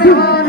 করতে হয়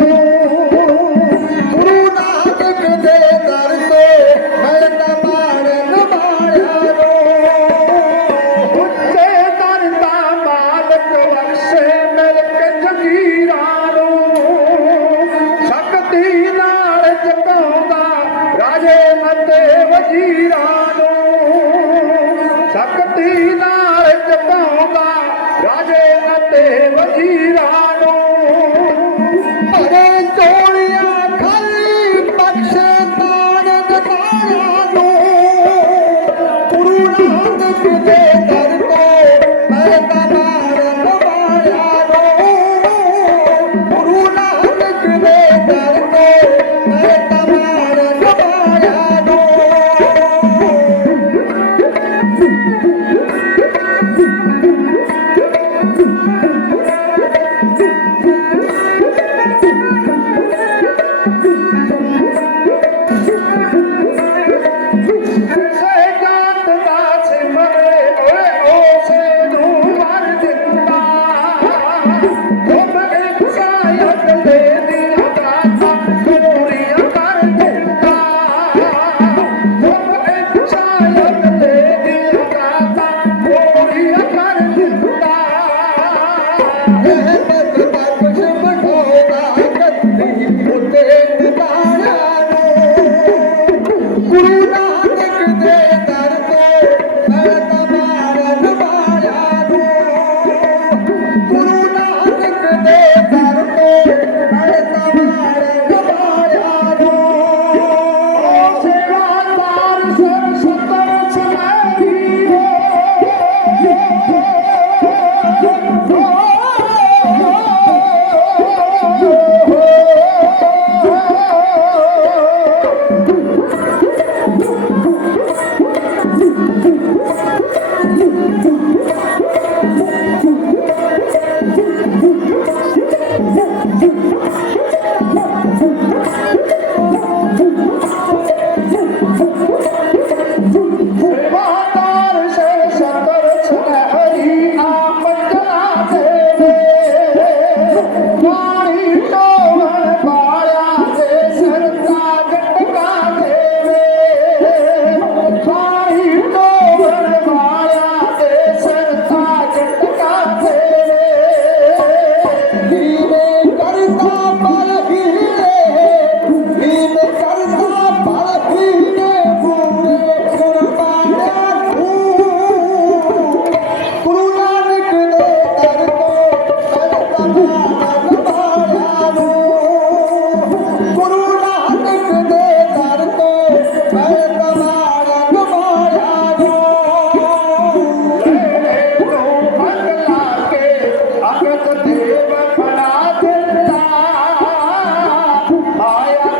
மாயா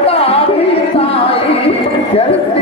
தாய் கருத்து